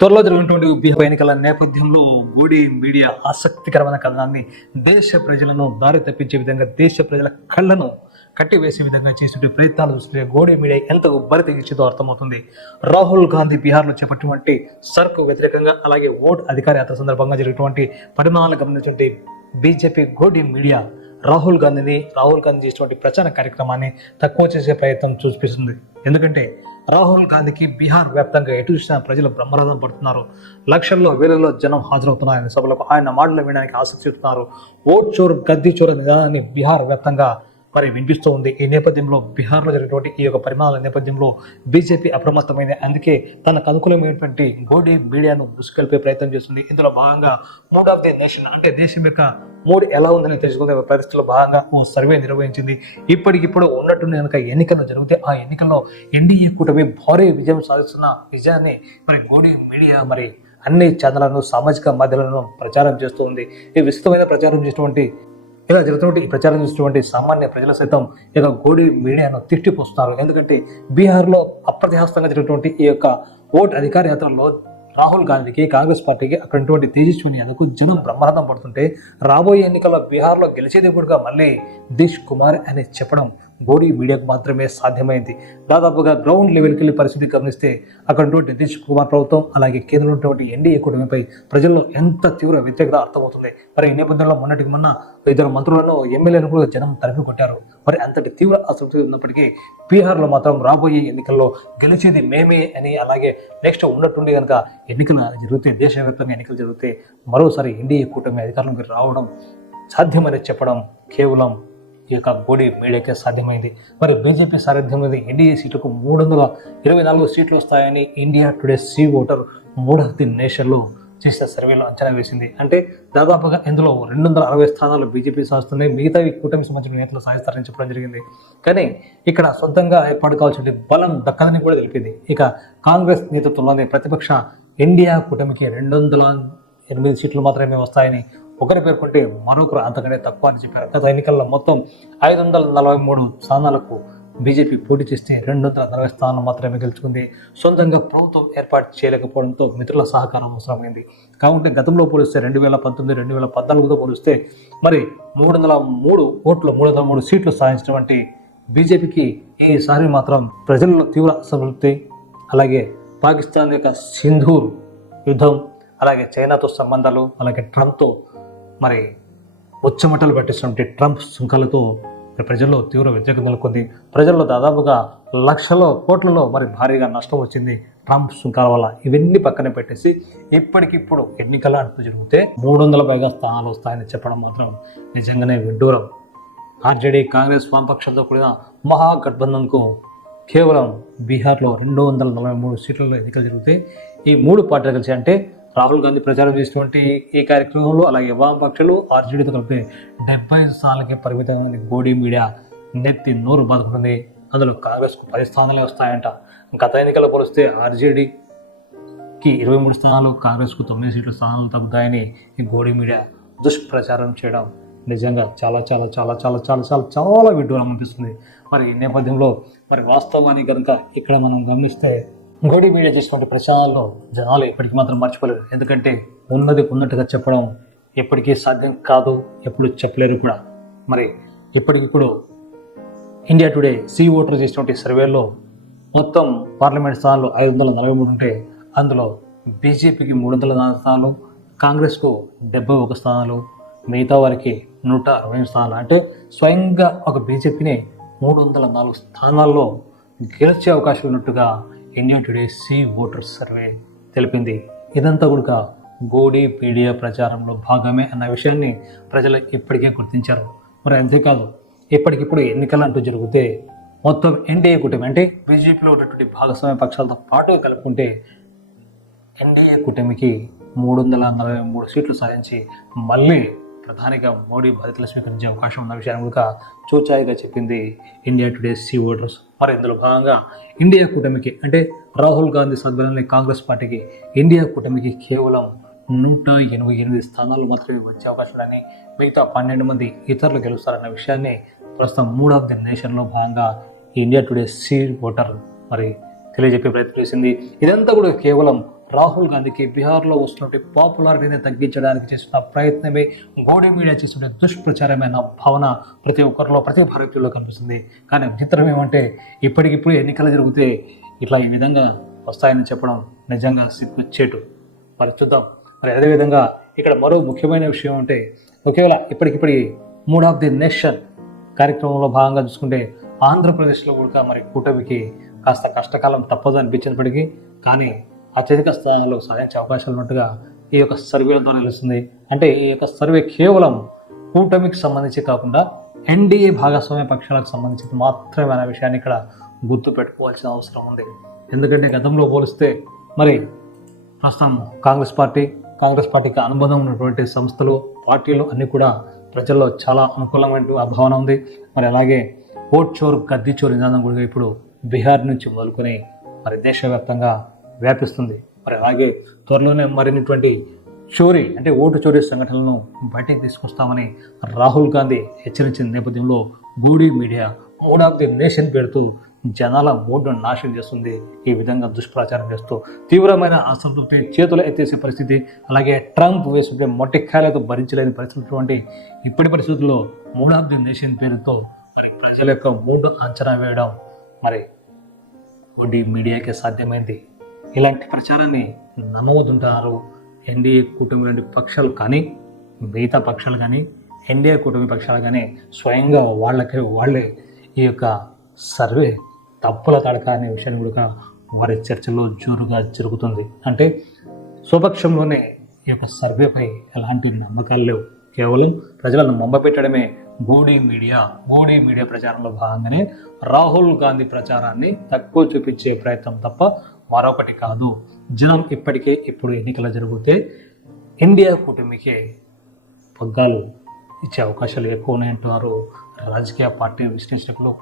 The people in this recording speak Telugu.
త్వరలో జరిగినటువంటి ఉప ఎన్నికల నేపథ్యంలో మోడీ మీడియా ఆసక్తికరమైన కథనాన్ని దేశ ప్రజలను దారి తప్పించే విధంగా దేశ ప్రజల కళ్ళను కట్టివేసే విధంగా చేసే ప్రయత్నాలు చూస్తే మోడీ మీడియా ఎంత బరి తెగించిందో అర్థమవుతుంది. రాహుల్ గాంధీ బీహార్లో చేపట్టినటువంటి సర్కు వ్యతిరేకంగా అలాగే ఓట్ అధికార యాత్ర సందర్భంగా జరిగినటువంటి పరిణామాలను గమనించుంటే బీజేపీ మోడీ మీడియా రాహుల్ గాంధీ చేసినటువంటి ప్రచార కార్యక్రమాన్ని తక్కువ చేసే ప్రయత్నం చూపిస్తుంది. ఎందుకంటే రాహుల్ గాంధీకి బీహార్ వ్యాప్తంగా ఎటు చూసినా ప్రజలు బ్రహ్మరథం పడుతున్నారు. లక్షల్లో వేలలో జనం హాజరవుతున్నారు ఆయన సభలకు. ఆయన మాటలు వినడానికి ఆసక్తి చూపుతున్నారు. ఓట్ చోర్ గద్దీ చోర్ నిదానాన్ని బీహార్ వ్యాప్తంగా వినిపిస్తూ ఉంది. ఈ నేపథ్యంలో బీహార్లో జరిగినటువంటి ఈ యొక్క పరిణామాల నేపథ్యంలో బీజేపీ అప్రమత్తమైంది. అందుకే తనకు అనుకూలమైనటువంటి మోడీ మీడియాను ముసుకెళ్పే ప్రయత్నం చేస్తుంది. ఇందులో భాగంగా మూడ్ ఆఫ్ ది నేషన్ అంటే దేశం యొక్క మూడ్ ఎలా ఉందని తెలుసుకునే పరిస్థితుల్లో భాగంగా ఓ సర్వే నిర్వహించింది. ఇప్పటికిప్పుడు ఉన్నట్టు కనుక ఎన్నికలు జరిగితే ఆ ఎన్నికల్లో ఎన్డీఏ కూటమి భారీ విజయం సాధిస్తున్న విజయాన్ని మోడీ మీడియా అన్ని ఛానళ్లను సామాజిక మాధ్యమాలను ప్రచారం చేస్తూ ఉంది. ఈ విస్తృతమైన ప్రచారం చేసినటువంటి ఇలా జరుగుతున్నటువంటి ఈ ప్రచారం చేసినటువంటి సామాన్య ప్రజల సైతం ఇక మోడీ మీడియాను తిట్టిపోస్తున్నారు. ఎందుకంటే బీహార్లో అప్రతిహస్తంగా జరిగినటువంటి ఈ యొక్క ఓట్ అధికార యాత్రలో రాహుల్ గాంధీకి కాంగ్రెస్ పార్టీకి అక్కడటువంటి తేజస్విని యాదవ్కు జనం బ్రహ్మరథం పడుతుంటే రాబోయే ఎన్నికల్లో బీహార్లో గెలిచేది కూడా మళ్ళీ నితీష్ కుమార్ అని చెప్పడం మోడీ మీడియాకు మాత్రమే సాధ్యమైంది. దాదాపుగా గ్రౌండ్ లెవెల్కి వెళ్ళి పరిస్థితి గమనిస్తే అక్కడ నితీష్ కుమార్ ప్రభుత్వం అలాగే కేంద్రంలో ఉన్నటువంటి ఎన్డీఏ కూటమిపై ప్రజల్లో ఎంత తీవ్ర వ్యతిరేకత అర్థమవుతుంది. ఈ నేపథ్యంలో మొన్న ఇద్దరు మంత్రులను ఎమ్మెల్యేలను కూడా జనం తరిమి కొట్టారు. అంతటి తీవ్ర అసంతృప్తి ఉన్నప్పటికీ బీహార్లో మాత్రం రాబోయే ఎన్నికల్లో గెలిచేది మేమే అని అలాగే నెక్స్ట్ ఉన్నట్టుండి కనుక ఎన్నికలు జరిగితే దేశవ్యాప్తంగా ఎన్నికలు జరిగితే మరోసారి ఎన్డీఏ కూటమి అధికారంలోకి రావడం సాధ్యమని చెప్పడం కేవలం ఈ యొక్క మోడీ మీడియాకే సాధ్యమైంది. బీజేపీ సారథ్యంలో ఎన్డీఏ సీట్లకు 324 సీట్లు వస్తాయని India today C voter mood of the నేషన్లో చేసిన సర్వేలో అంచనా వేసింది. అంటే దాదాపుగా ఇందులో 260 స్థానాలు బీజేపీ సాధిస్తున్నాయి, మిగతా కూటమి సంబంధించిన నేతలు సాధిస్తారని చెప్పడం జరిగింది. కానీ ఇక్కడ సొంతంగా ఏర్పాటు కావాల్సిన బలం దక్కదని కూడా తెలిపింది. ఇక కాంగ్రెస్ నేతృత్వంలోని ప్రతిపక్ష ఇండియా కూటమికి 208 సీట్లు మాత్రమే వస్తాయని ఒకరు పేర్కొంటే మరొకరు అంతకంటే తక్కువ అని చెప్పారు. గత ఎన్నికల్లో మొత్తం 543 స్థానాలకు బీజేపీ పోటీ చేస్తే 240 స్థానాలు మాత్రమే గెలుచుకుంది. సొంతంగా ప్రభుత్వం ఏర్పాటు చేయలేకపోవడంతో మిత్రుల సహకారం అవసరమైంది. కాబట్టి గతంలో పోలిస్తే 2019, 2014తో పోలిస్తే 303 సీట్లు సాధించినటువంటి బీజేపీకి ఈసారి మాత్రం ప్రజల్లో తీవ్ర అసంతృప్తి, అలాగే పాకిస్తాన్ యొక్క సింధూర్ యుద్ధం, అలాగే చైనాతో సంబంధాలు, అలాగే ట్రంప్తో ఉచ్చమటలు పట్టిస్తున్నటువంటి ట్రంప్ సుంకాలతో ప్రజల్లో తీవ్ర వ్యతిరేకత నెలకొంది. ప్రజల్లో దాదాపుగా లక్షల కోట్లలో భారీగా నష్టం వచ్చింది ట్రంప్ సుంకాల వల్ల. ఇవన్నీ పక్కన పెట్టేసి ఇప్పటికిప్పుడు ఎన్నికల అంటూ జరిగితే 300 పైగా స్థానాలు వస్తాయని చెప్పడం మాత్రం నిజంగానే విడ్డూరం. ఆర్జేడీ కాంగ్రెస్ వామపక్షాలతో కూడిన మహాగఠబంధన్కు కేవలం బీహార్లో 243 సీట్లలో ఎన్నికలు జరిగితే ఈ 3 పార్టీలు కలిసి అంటే రాహుల్ గాంధీ ప్రచారం చేసినటువంటి ఈ కార్యక్రమంలో అలాగే వామపక్షాలు ఆర్జేడీతో కలిపి 75 స్థానాలకే పరిమితమైన మోడీ మీడియా నెత్తి నోరు బాదుకుంటుంది. అందులో కాంగ్రెస్కు 10 స్థానాలే వస్తాయంట. గత ఎన్నికల్లో పోలిస్తే ఆర్జేడీకి 23 స్థానాలు, కాంగ్రెస్కు 9 స్థానాలు తగ్గుతాయని ఈ మోడీ మీడియా దుష్ప్రచారం చేయడం నిజంగా చాలా చాలా చాలా చాలా చాలా చాలా చాలా విడ్డూరం అనిపిస్తుంది. ఈ నేపథ్యంలో వాస్తవాన్ని కనుక ఇక్కడ మనం గమనిస్తే మోడీ మీడియా చేసినటువంటి ప్రచారాల్లో జనాలు ఎప్పటికీ మాత్రం మర్చిపోలేరు. ఎందుకంటే ఉన్నది ఉన్నట్టుగా చెప్పడం ఎప్పటికీ సాధ్యం కాదు, ఎప్పుడు చెప్పలేరు కూడా. ఇప్పటికిప్పుడు ఇండియా టుడే సీ ఓటర్ చేసినటువంటి సర్వేలో మొత్తం పార్లమెంట్ స్థానాలు 543 ఉంటే అందులో బీజేపీకి 304 స్థానాలు, కాంగ్రెస్కు 71 స్థానాలు, మిగతా వారికి 160 స్థానాలు. అంటే స్వయంగా ఒక బీజేపీని 304 స్థానాల్లో గెలిచే అవకాశం ఉన్నట్టుగా India today C Voter survey తెలిపింది. ఇదంతా కూడా మోడీ మీడియా ప్రచారంలో భాగమే అన్న విషయాన్ని ప్రజలు ఇప్పటికే గుర్తించారు. అంతేకాదు ఇప్పటికిప్పుడు ఎన్నికలు అంటూ జరిగితే మొత్తం ఎన్డీఏ కూటమి అంటే బీజేపీలో ఉన్నటువంటి భాగస్వామ్య పక్షాలతో పాటు కలుపుకుంటే ఎన్డీఏ కూటమికి 343 సీట్లు సాధించి మళ్ళీ ప్రధానిగా మోడీ బాధ్యతలు స్వీకరించే అవకాశం ఉన్న విషయాన్ని కూడా చూచాయిగా చెప్పింది ఇండియా టుడే సీ ఓటర్స్. ఇందులో భాగంగా ఇండియా కూటమికి అంటే రాహుల్ గాంధీ సాధ్యంలోని కాంగ్రెస్ పార్టీకి ఇండియా కూటమికి కేవలం 188 స్థానాలు మాత్రమే వచ్చే అవకాశం ఉందని, మిగతా 12 మంది ఇతరులు గెలుస్తారన్న విషయాన్ని ప్రస్తుతం మూడ్ ఆఫ్ ది నేషన్లో భాగంగా ఇండియా టుడే సీ ఓటర్ తెలియజెప్పే ప్రయత్నం చేసింది. ఇదంతా కూడా కేవలం రాహుల్ గాంధీకి బీహార్లో వస్తున్నటువంటి పాపులారిటీని తగ్గించడానికి చేస్తున్న ప్రయత్నమే గోడి మీడియా చేస్తున్న దుష్ప్రచారమైన భావన ప్రతి ఒక్కరిలో, ప్రతి భారతీయుల్లో కనిపిస్తుంది. కానీ విచిత్రం ఏమంటే ఇప్పటికిప్పుడు ఎన్నికలు జరిగితే ఇట్లా ఈ విధంగా వస్తాయని చెప్పడం నిజంగా సిగ్గుచేటు. మరి చూద్దాం. మరి అదేవిధంగా ఇక్కడ మరో ముఖ్యమైన విషయం అంటే, ఒకవేళ ఇప్పటికిప్పటి మూడ్ ఆఫ్ ది నేషన్ కార్యక్రమంలో భాగంగా చూసుకుంటే ఆంధ్రప్రదేశ్లో కూడా మరి కూటమికి కాస్త కష్టకాలం తప్పదు అనిపించినప్పటికీ కానీ అత్యధిక స్థానాల్లో సాధించే అవకాశాలు ఉన్నట్టుగా ఈ యొక్క సర్వేల ద్వారా తెలుస్తుంది. అంటే ఈ యొక్క సర్వే కేవలం కూటమికి సంబంధించి కాకుండా ఎన్డీఏ భాగస్వామ్య పక్షాలకు సంబంధించి మాత్రమే అనే విషయాన్ని ఇక్కడ గుర్తు పెట్టుకోవాల్సిన అవసరం ఉంది. ఎందుకంటే గతంలో పోలిస్తే మరి ప్రస్తుతం కాంగ్రెస్ పార్టీకి అనుబంధం ఉన్నటువంటి సంస్థలు, పార్టీలు అన్నీ కూడా ప్రజల్లో చాలా అనుకూలమైన భావన ఉంది. మరి అలాగే ఓట్ చోరు, గద్దీ చోరు నినాదం కూడా ఇప్పుడు బీహార్ నుంచి మొదలుకొని మరి దేశవ్యాప్తంగా వ్యాపిస్తుంది. మరి అలాగే త్వరలోనే మరినటువంటి చోరీ అంటే ఓటు చోరీ సంఘటనలను బయటికి తీసుకొస్తామని రాహుల్ గాంధీ హెచ్చరించిన నేపథ్యంలో Godi media mood of the nation పేరుతో జనాల మూడ్ను నాశనం చేస్తుంది. ఈ విధంగా దుష్ప్రచారం చేస్తూ తీవ్రమైన అసంతృప్తి చేతులు ఎత్తేసే పరిస్థితి, అలాగే ట్రంప్ వేసుకుంటే మొట్టికాయలతో భరించలేని పరిస్థితున్నటువంటి ఇప్పటి పరిస్థితుల్లో మూడ్ ఆఫ్ ది నేషన్ పేరుతో మరి ప్రజల యొక్క మూడ్ను అంచనా వేయడం మరి గోడి మీడియాకే సాధ్యమైంది. ఇలాంటి ప్రచారాన్ని నమ్మవద్దుంటారు ఎన్డీఏ కూటమి పక్షాలు కానీ, మిగతా పక్షాలు కానీ, ఎన్డీఏ కూటమి పక్షాలు కానీ స్వయంగా వాళ్ళే ఈ యొక్క సర్వే తప్పుల తడక అనే విషయాన్ని కూడా వారి చర్చలో జోరుగా జరుగుతుంది. అంటే స్వపక్షంలోనే ఈ యొక్క సర్వేపై ఎలాంటి నమ్మకాలు లేవు. కేవలం ప్రజలను మభ్యపెట్టడమే గోడి మీడియా ప్రచారంలో భాగంగానే రాహుల్ గాంధీ ప్రచారాన్ని తక్కువ చూపించే ప్రయత్నం తప్ప మరొకటి కాదు. జనం ఇప్పుడు ఎన్నికలు జరిగితే ఇండియా కూటమికే పగ్గాలు ఇచ్చే అవకాశాలు ఎక్కువ ఉన్నాయంటున్నారు రాజకీయ పార్టీ విశ్లేషకులు.